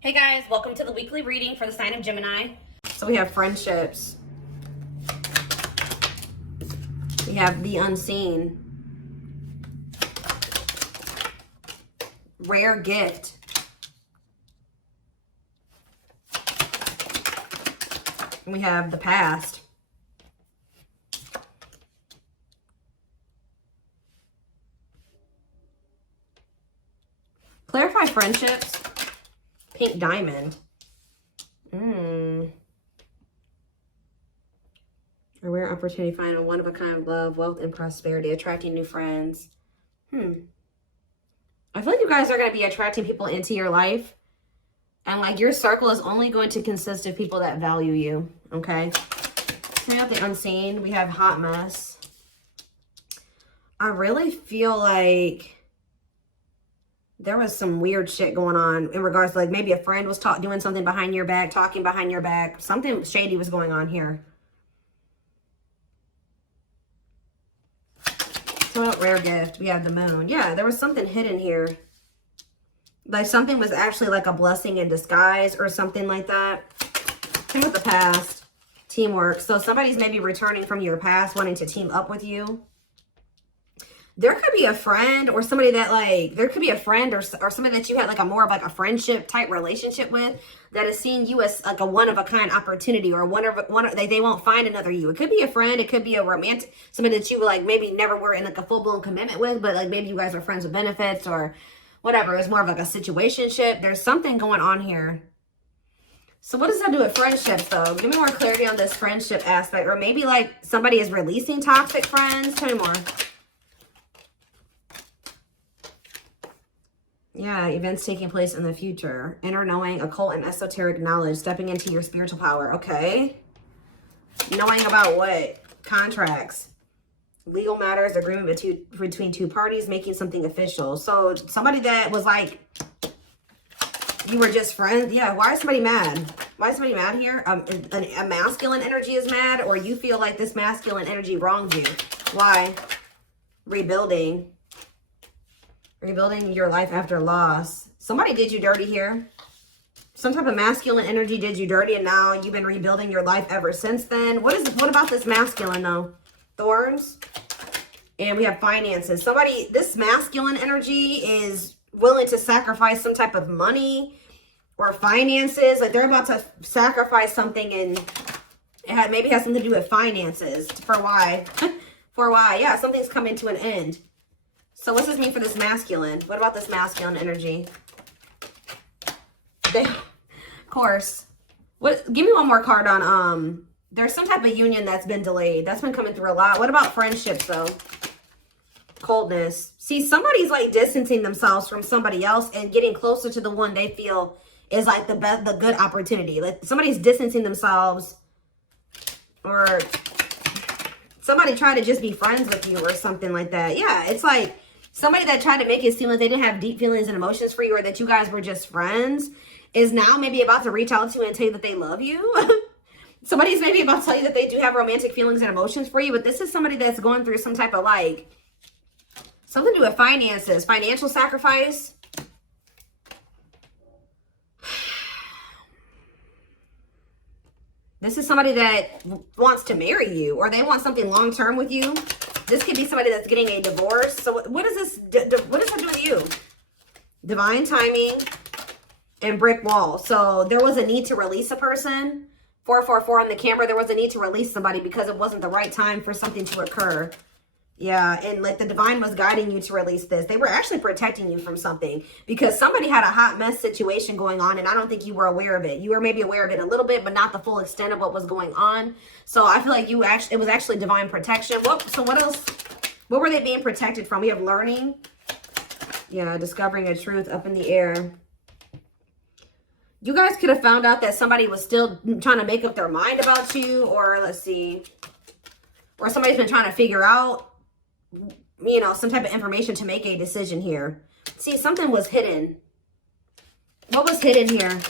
Hey guys, welcome to the weekly reading for the sign of Gemini. So we have friendships. We have the unseen. Rare gift. And we have the past. Clarify friendships. Pink diamond. A rare opportunity, find a one-of-a-kind love, wealth, and prosperity, attracting new friends. I feel like you guys are going to be attracting people into your life. And like your circle is only going to consist of people that value you. Okay. We have the unseen. We have hot mess. I really feel like there was some weird shit going on in regards to like maybe a friend was doing something behind your back, talking behind your back. Something shady was going on here. So rare gift. We have the moon. Yeah, there was something hidden here. Like something was actually like a blessing in disguise or something like that. Same with the past. Teamwork. So somebody's maybe returning from your past, wanting to team up with you. There could be a friend or somebody that like, there could be a friend or somebody that you had like a more of like a friendship type relationship with that is seeing you as like a one-of-a-kind opportunity or they won't find another you. It could be a friend. It could be a romantic, somebody that you like maybe never were in like a full-blown commitment with, but like maybe you guys are friends with benefits or whatever. It's more of like a situationship. There's something going on here. So what does that do with friendships though? Give me more clarity on this friendship aspect. Or maybe like somebody is releasing toxic friends. Tell me more. Yeah, events taking place in the future. Inner knowing, occult and esoteric knowledge. Stepping into your spiritual power. Okay. Knowing about what? Contracts. Legal matters. Agreement between two parties. Making something official. So somebody that was like, you were just friends. Yeah, why is somebody mad? Why is somebody mad here? A masculine energy is mad, or you feel like this masculine energy wronged you. Why? Rebuilding. Rebuilding your life after loss. Somebody did you dirty here. Some type of masculine energy did you dirty, and now you've been rebuilding your life ever since then. What about this masculine though? Thorns. And we have finances. Somebody, this masculine energy is willing to sacrifice some type of money or finances. Like they're about to sacrifice something, and it maybe has something to do with finances. For why? For why? Yeah, something's coming to an end. So what's this mean for this masculine? What about this masculine energy? Of course. Give me one more card on, there's some type of union that's been delayed. That's been coming through a lot. What about friendships though? Coldness. See, somebody's like distancing themselves from somebody else and getting closer to the one they feel is like the good opportunity. Like somebody's distancing themselves, or somebody trying to just be friends with you or something like that. Yeah, it's like somebody that tried to make it seem like they didn't have deep feelings and emotions for you, or that you guys were just friends, is now maybe about to reach out to you and tell you that they love you. Somebody's maybe about to tell you that they do have romantic feelings and emotions for you, but this is somebody that's going through some type of like, something to do with finances, financial sacrifice. This is somebody that wants to marry you, or they want something long-term with you. This could be somebody that's getting a divorce. So what does this, what does that do with you? Divine timing and brick wall. So there was a need to release a person. 444 on the camera. There was a need to release somebody because it wasn't the right time for something to occur. Yeah, and like the divine was guiding you to release this. They were actually protecting you from something because somebody had a hot mess situation going on, and I don't think you were aware of it. You were maybe aware of it a little bit, but not the full extent of what was going on. So I feel like it was actually divine protection. So what else? What were they being protected from? We have learning. Yeah, discovering a truth, up in the air. You guys could have found out that somebody was still trying to make up their mind about you, or let's see, or somebody's been trying to figure out, you know, some type of information to make a decision here. See, something was hidden. What was hidden here?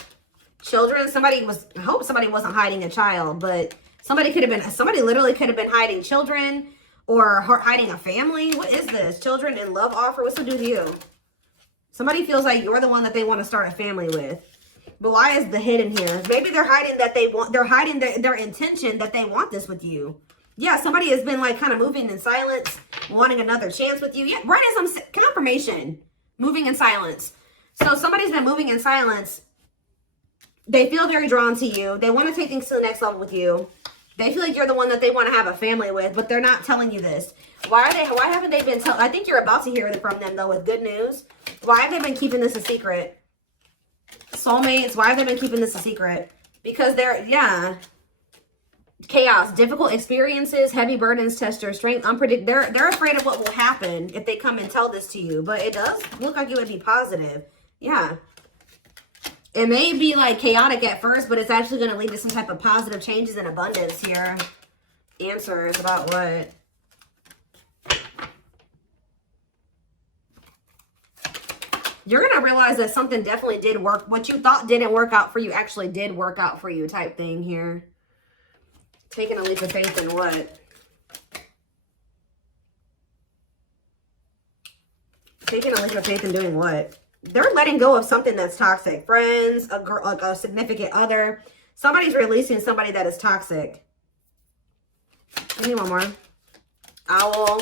Children. I hope somebody wasn't hiding a child, but somebody literally could have been hiding children or hiding a family. What is this? Children in love offer. What's to do with you? Somebody feels like you're the one that they want to start a family with. But why is the hidden here? Maybe they're hiding that they're hiding their intention that they want this with you. Yeah, somebody has been like kind of moving in silence, wanting another chance with you. Yeah, right as some confirmation. Moving in silence. So somebody's been moving in silence. They feel very drawn to you. They want to take things to the next level with you. They feel like you're the one that they want to have a family with, but they're not telling you this. Why haven't they been telling? I think you're about to hear from them though with good news. Why have they been keeping this a secret? Soulmates, why have they been keeping this a secret? Because chaos, difficult experiences, heavy burdens, test your strength, they're afraid of what will happen if they come and tell this to you. But it does look like it would be positive. Yeah. It may be like chaotic at first, but it's actually going to lead to some type of positive changes and abundance here. Answers about what? You're going to realize that something definitely did work. What you thought didn't work out for you actually did work out for you type thing here. Taking a leap of faith in what? Taking a leap of faith in doing what? They're letting go of something that's toxic. Friends, a girl, like a significant other. Somebody's releasing somebody that is toxic. Give me one more. Owl.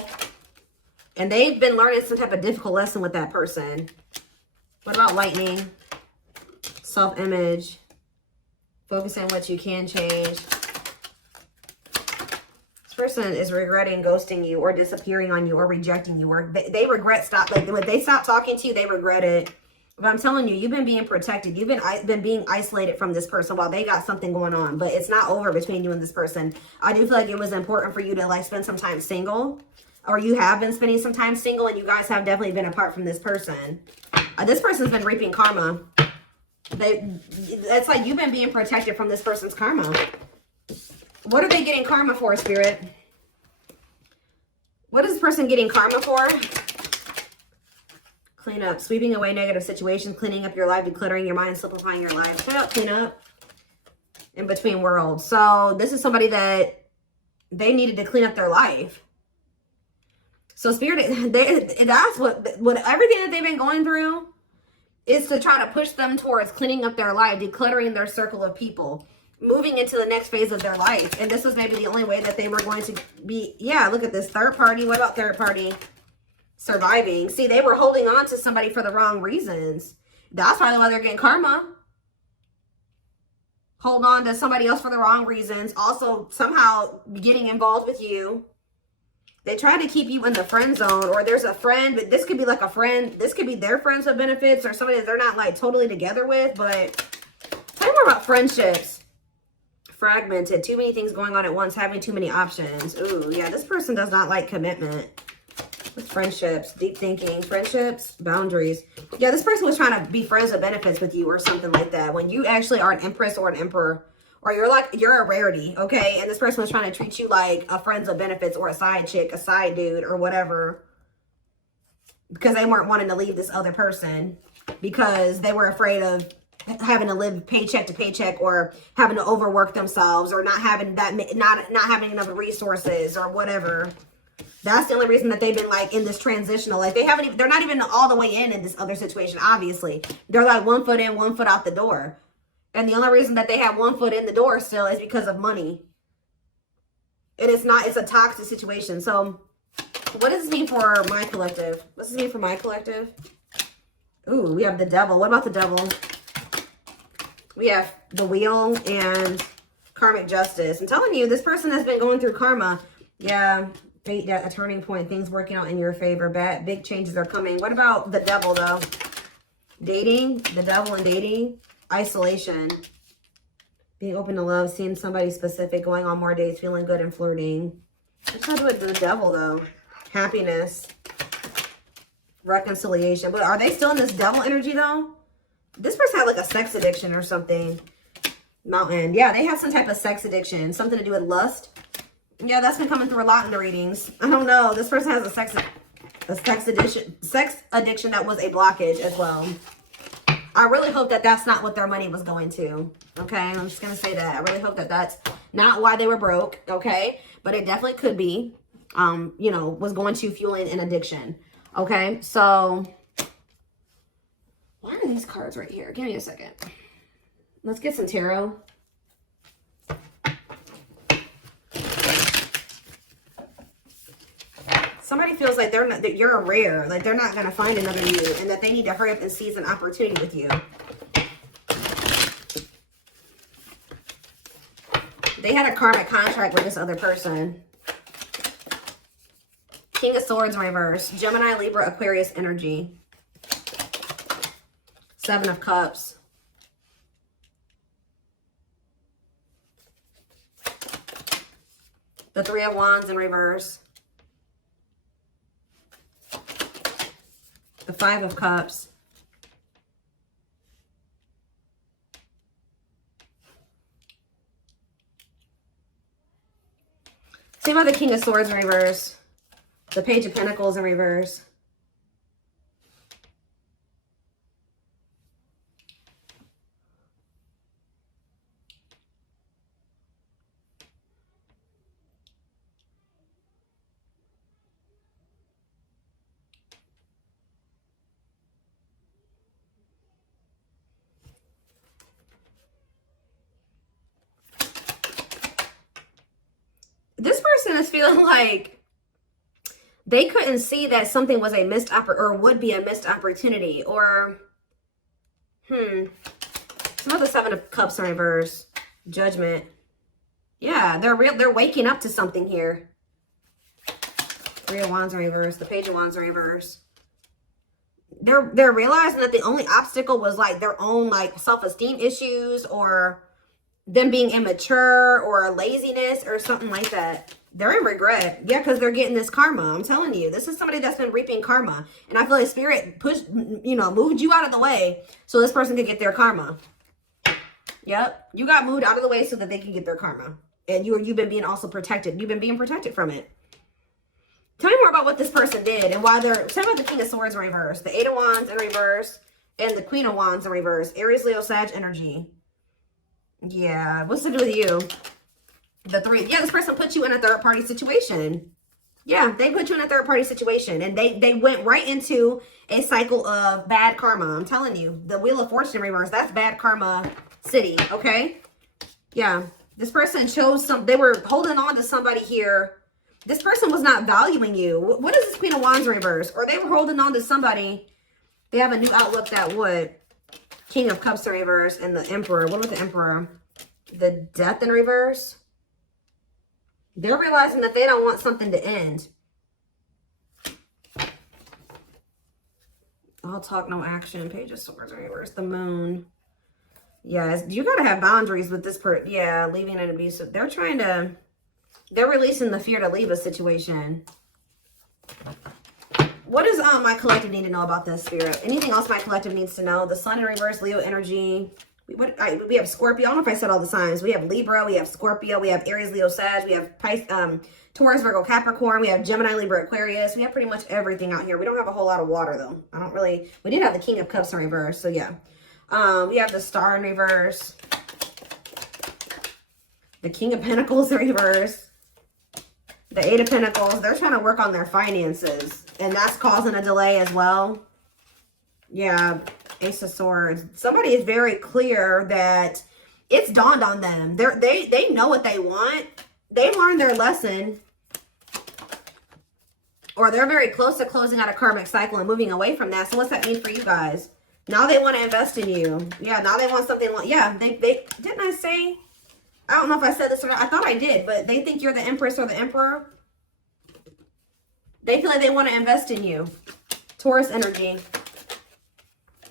And they've been learning some type of difficult lesson with that person. What about lightning? Self-image. Focus on what you can change. This person is regretting ghosting you or disappearing on you or rejecting you. Or they regret when they stop talking to you, they regret it. But I'm telling you, you've been being protected. You've been being isolated from this person while they got something going on. But it's not over between you and this person. I do feel like it was important for you to like spend some time single. Or you have been spending some time single and you guys have definitely been apart from this person. This person's been reaping karma. It's like you've been being protected from this person's karma. What are they getting karma for, Spirit? What is this person getting karma for? Clean up. Sweeping away negative situations. Cleaning up your life. Decluttering your mind. Simplifying your life. Clean up. In between worlds. So this is somebody that they needed to clean up their life. So Spirit, that's what everything that they've been going through is to try to push them towards cleaning up their life, decluttering their circle of people, moving into the next phase of their life. And this was maybe the only way that they were going to be, yeah, look at this, third party. What about third party? Surviving. See, they were holding on to somebody for the wrong reasons. That's probably why they're getting karma. Hold on to somebody else for the wrong reasons. Also, somehow getting involved with you. They try to keep you in the friend zone, or there's a friend, but this could be like a friend. This could be their friends with benefits or somebody that they're not like totally together with. But tell me more about friendships. Fragmented. Too many things going on at once. Having too many options. Ooh, yeah. This person does not like commitment. With friendships. Deep thinking. Friendships. Boundaries. Yeah, this person was trying to be friends with benefits with you or something like that. When you actually are an empress or an emperor. Or you're a rarity, okay? And this person was trying to treat you like a friends of benefits or a side chick, a side dude, or whatever. Because they weren't wanting to leave this other person. Because they were afraid of having to live paycheck to paycheck or having to overwork themselves or not having not having enough resources or whatever. That's the only reason that they've been like in this transitional. Like they're not even all the way in this other situation, obviously. They're like 1 foot in, 1 foot out the door. And the only reason that they have 1 foot in the door still is because of money. And it's a toxic situation. So what does this mean for my collective? What does this mean for my collective? Ooh, we have the devil. What about the devil? We have the wheel and karmic justice. I'm telling you, this person has been going through karma. Yeah, a turning point. Things working out in your favor. Big changes are coming. What about the devil, though? Dating. The devil and dating. Isolation, being open to love, seeing somebody specific, going on more dates, feeling good and flirting. What's that with the devil though? Happiness, reconciliation. But are they still in this devil energy though? This person had like a sex addiction or something. Mountain. Yeah, they have some type of sex addiction, something to do with lust. Yeah, that's been coming through a lot in the readings. I don't know. This person has a sex addiction that was a blockage as well. I really hope that that's not what their money was going to. Okay, I'm just going to say that. I really hope that that's not why they were broke. Okay, but it definitely could be, you know, was going to fueling an addiction. Okay, so why are these cards right here? Give me a second. Let's get some tarot. Somebody feels like they're not, that you're a rare, like they're not going to find another you, and that they need to hurry up and seize an opportunity with you. They had a karmic contract with this other person. King of Swords in reverse. Gemini, Libra, Aquarius energy. Seven of Cups. The Three of Wands in reverse. The Five of Cups. Same about the King of Swords in reverse. The Page of Pentacles in reverse. This person is feeling like they couldn't see that something was a missed or would be a missed opportunity, or some of the Seven of Cups in reverse. Judgment. Yeah, they're waking up to something here. Three of Wands in reverse. The Page of Wands in reverse. They're realizing that the only obstacle was like their own like self-esteem issues, or them being immature, or laziness, or something like that. They're in regret. Yeah, because they're getting this karma. I'm telling you, this is somebody that's been reaping karma. And I feel like Spirit moved you out of the way so this person could get their karma. Yep. You got moved out of the way so that they can get their karma. And you've been being also protected. You've been being protected from it. Tell me more about what this person did and why they're... Tell me about the King of Swords in reverse. The Eight of Wands in reverse. And the Queen of Wands in reverse. Aries, Leo, Sag energy. Yeah, what's to do with you? The Three. Yeah, this person put you in a third-party situation. Yeah, they put you in a third-party situation. And they went right into a cycle of bad karma. I'm telling you. The Wheel of Fortune in reverse. That's bad karma city, okay? Yeah. This person chose they were holding on to somebody here. This person was not valuing you. What is this Queen of Wands in reverse? Or they were holding on to somebody. They have a new outlook that would. King of Cups in reverse and the Emperor. What about the Emperor? The Death in reverse. They're realizing that they don't want something to end. All talk, no action. Page of Swords in reverse. The Moon. Yes, you got to have boundaries with this person. Yeah, leaving an abusive. They're releasing the fear to leave a situation. What does my collective need to know about this, Spirit? Anything else my collective needs to know? The Sun in reverse, Leo energy. We have Scorpio. I don't know if I said all the signs. We have Libra. We have Scorpio. We have Aries, Leo, Sag. We have Taurus, Virgo, Capricorn. We have Gemini, Libra, Aquarius. We have pretty much everything out here. We don't have a whole lot of water, though. We did have the King of Cups in reverse, so yeah. We have the Star in reverse. The King of Pentacles in reverse. The Eight of Pentacles. They're trying to work on their finances. And that's causing a delay as well. Yeah. Ace of Swords. Somebody is very clear that it's dawned on them. They know what they want. They've learned their lesson. Or they're very close to closing out a karmic cycle and moving away from that. So what's that mean for you guys? Now they want to invest in you. Yeah, now they want something. Yeah, they didn't I say? I don't know if I said this or not. I thought I did, but they think you're the Empress or the Emperor. They feel like they want to invest in you. Taurus energy.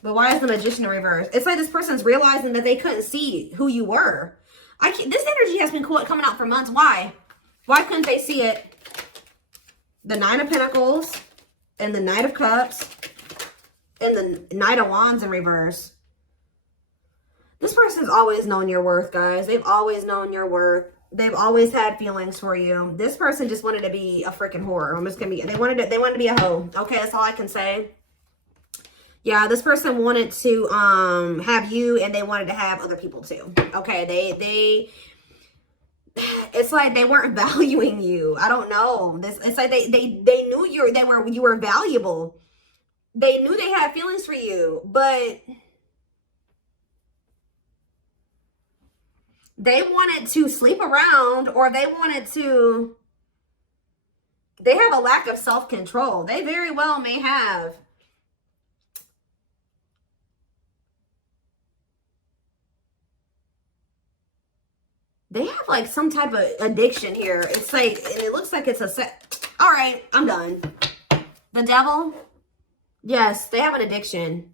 But why is the Magician in reverse? It's like this person's realizing that they couldn't see who you were. This energy has been coming out for months. Why? Why couldn't they see it? The Nine of Pentacles and the Knight of Cups and the Knight of Wands in reverse. This person's always known your worth, guys. They've always known your worth. They've always had feelings for you. This person just wanted to be a freaking whore. They wanted to be a hoe. Okay, that's all I can say. Yeah, this person wanted to have you, and they wanted to have other people too. Okay, it's like they weren't valuing you. I don't know. It's like they knew you were valuable. They knew they had feelings for you, but They wanted to sleep around, or they wanted to, they have a lack of self-control. They very well may have. They have like some type of addiction here. It's like, and it looks like it's a set. All right, I'm done. The devil. Yes, they have an addiction.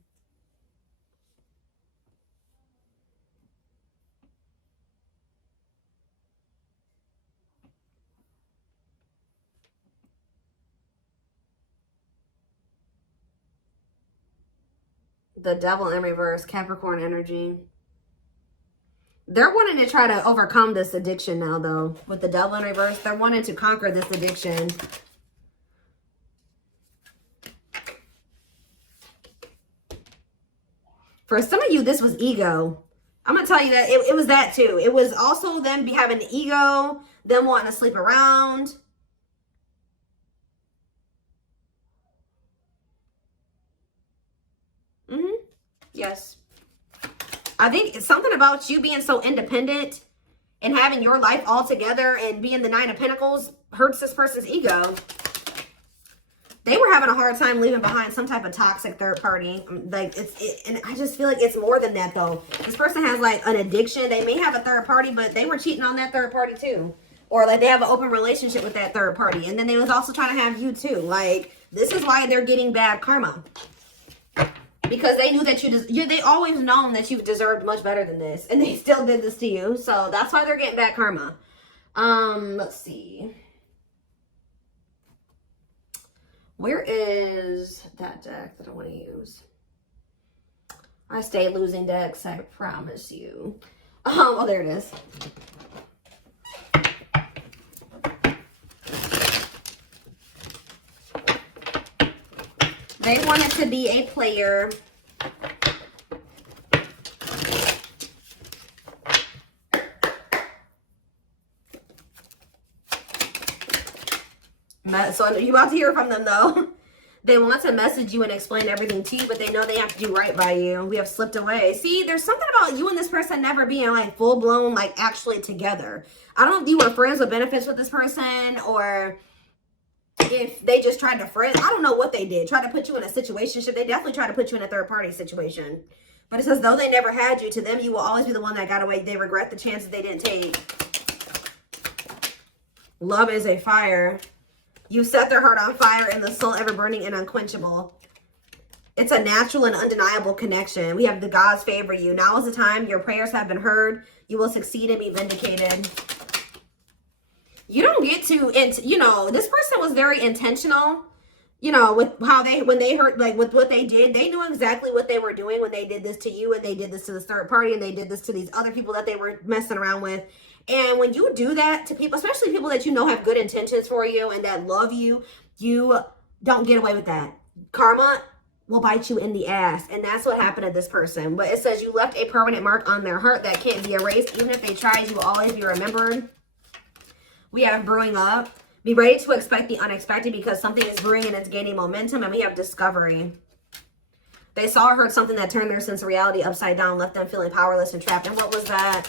The devil in reverse, Capricorn energy. They're wanting to try to overcome this addiction now, though. With the devil in reverse, they're wanting to conquer this addiction. For some of you, this was ego. I'm going to tell you that it was that too. It was also them having an ego, them wanting to sleep around. Yes. I think it's something about you being so independent and having your life all together and being the Nine of Pentacles hurts this person's ego. They were having a hard time leaving behind some type of toxic third party. Like and I just feel like it's more than that though. This person has like an addiction. They may have a third party, but they were cheating on that third party too. Or like they have an open relationship with that third party. And then they was also trying to have you too. Like this is why they're getting bad karma. Because they knew that they always known that you deserved much better than this. And they still did this to you. So that's why they're getting bad karma. Let's see. Where is that deck that I want to use? I stay losing decks, I promise you. Oh, there it is. They wanted to be a player. So you're about to hear from them though. They want to message you and explain everything to you, but they know they have to do right by you. We have slipped away. See, there's something about you and this person never being like full blown, like actually together. I don't know if you were friends with benefits with this person or if they just tried to friend. I don't know what they did. Try to put you in a situationship. They definitely try to put you in a third party situation. But it says though they never had you, to them you will always be the one that got away. They regret the chances they didn't take. Love is a fire. You set their heart on fire and the soul ever burning and unquenchable. It's a natural and undeniable connection. We have the gods favor you. Now is the time. Your prayers have been heard. You will succeed and be vindicated. You don't get to, you know, this person was very intentional, you know, with how when they heard, like with what they did, they knew exactly what they were doing when they did this to you and they did this to the third party and they did this to these other people that they were messing around with. And when you do that to people, especially people that you know have good intentions for you and that love you, you don't get away with that. Karma will bite you in the ass. And that's what happened to this person. But it says you left a permanent mark on their heart that can't be erased. Even if they tried, you will always be remembered. We have brewing up. Be ready to expect the unexpected because something is brewing and it's gaining momentum. And we have discovery. They saw or heard something that turned their sense of reality upside down, left them feeling powerless and trapped. And what was that?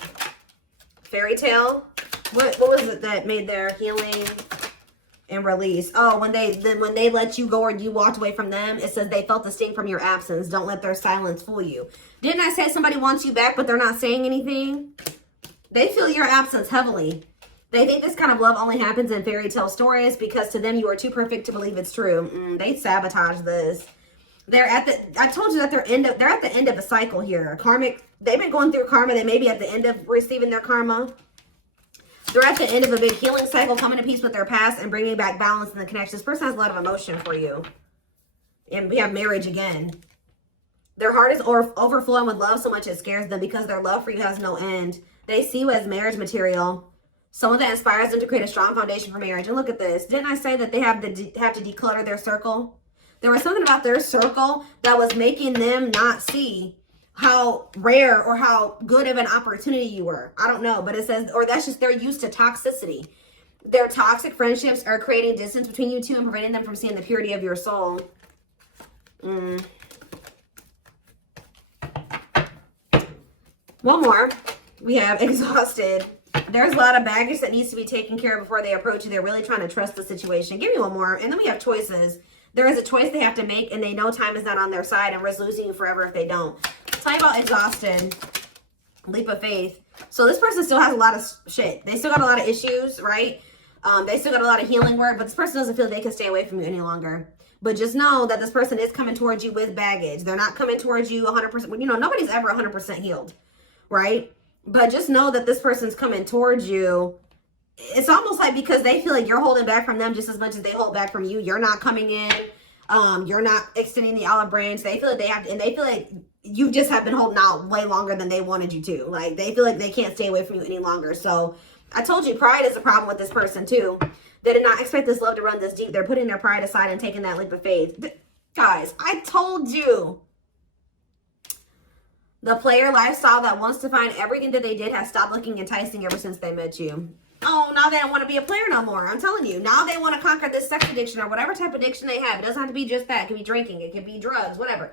Fairy tale? What was it that made their healing and release? Oh, when they let you go or you walked away from them, it says they felt the sting from your absence. Don't let their silence fool you. Didn't I say somebody wants you back, but they're not saying anything? They feel your absence heavily. They think this kind of love only happens in fairy tale stories because to them you are too perfect to believe it's true. They sabotage this. I told you that they're at the end of a cycle here. Karmic, they've been going through karma. They may be at the end of receiving their karma. They're at the end of a big healing cycle, coming to peace with their past and bringing back balance in the connection. This person has a lot of emotion for you. And we have marriage again. Their heart is overflowing with love so much it scares them because their love for you has no end. They see you as marriage material. Someone that inspires them to create a strong foundation for marriage. And look at this. Didn't I say that they have to declutter their circle? There was something about their circle that was making them not see how rare or how good of an opportunity you were. I don't know, but it says, or that's just they're used to toxicity. Their toxic friendships are creating distance between you two and preventing them from seeing the purity of your soul. One more. We have exhausted. There's a lot of baggage that needs to be taken care of before they approach you. They're really trying to trust the situation. Give me one more. And then we have choices. There is a choice they have to make, and they know time is not on their side and risk losing you forever if they don't. Tell me about exhausted. Leap of faith. So this person still has a lot of shit. They still got a lot of issues, right? They still got a lot of healing work, but this person doesn't feel they can stay away from you any longer. But just know that this person is coming towards you with baggage. They're not coming towards you 100%. You know, nobody's ever 100% healed, right? But just know that this person's coming towards you. It's almost like because they feel like you're holding back from them just as much as they hold back from you. You're not coming in. You're not extending the olive branch. They feel like they have to, and they feel like you just have been holding out way longer than they wanted you to. Like, they feel like they can't stay away from you any longer. So I told you, pride is a problem with this person too. They did not expect this love to run this deep. They're putting their pride aside and taking that leap of faith. Guys, I told you. The player lifestyle that wants to find everything that they did has stopped looking enticing ever since they met you. Oh, now they don't want to be a player no more. I'm telling you. Now they want to conquer this sex addiction or whatever type of addiction they have. It doesn't have to be just that. It can be drinking. It can be drugs, whatever.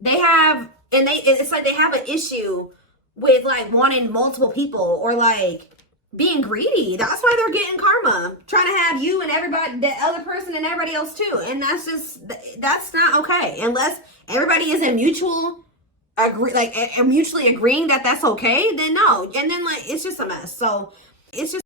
They have, and it's like they have an issue with like wanting multiple people or like being greedy. That's why they're getting karma. Trying to have you and everybody, the other person and everybody else too. And that's not okay. Unless everybody is in mutually agreeing that that's okay, then no. And then like, it's just a mess. So it's just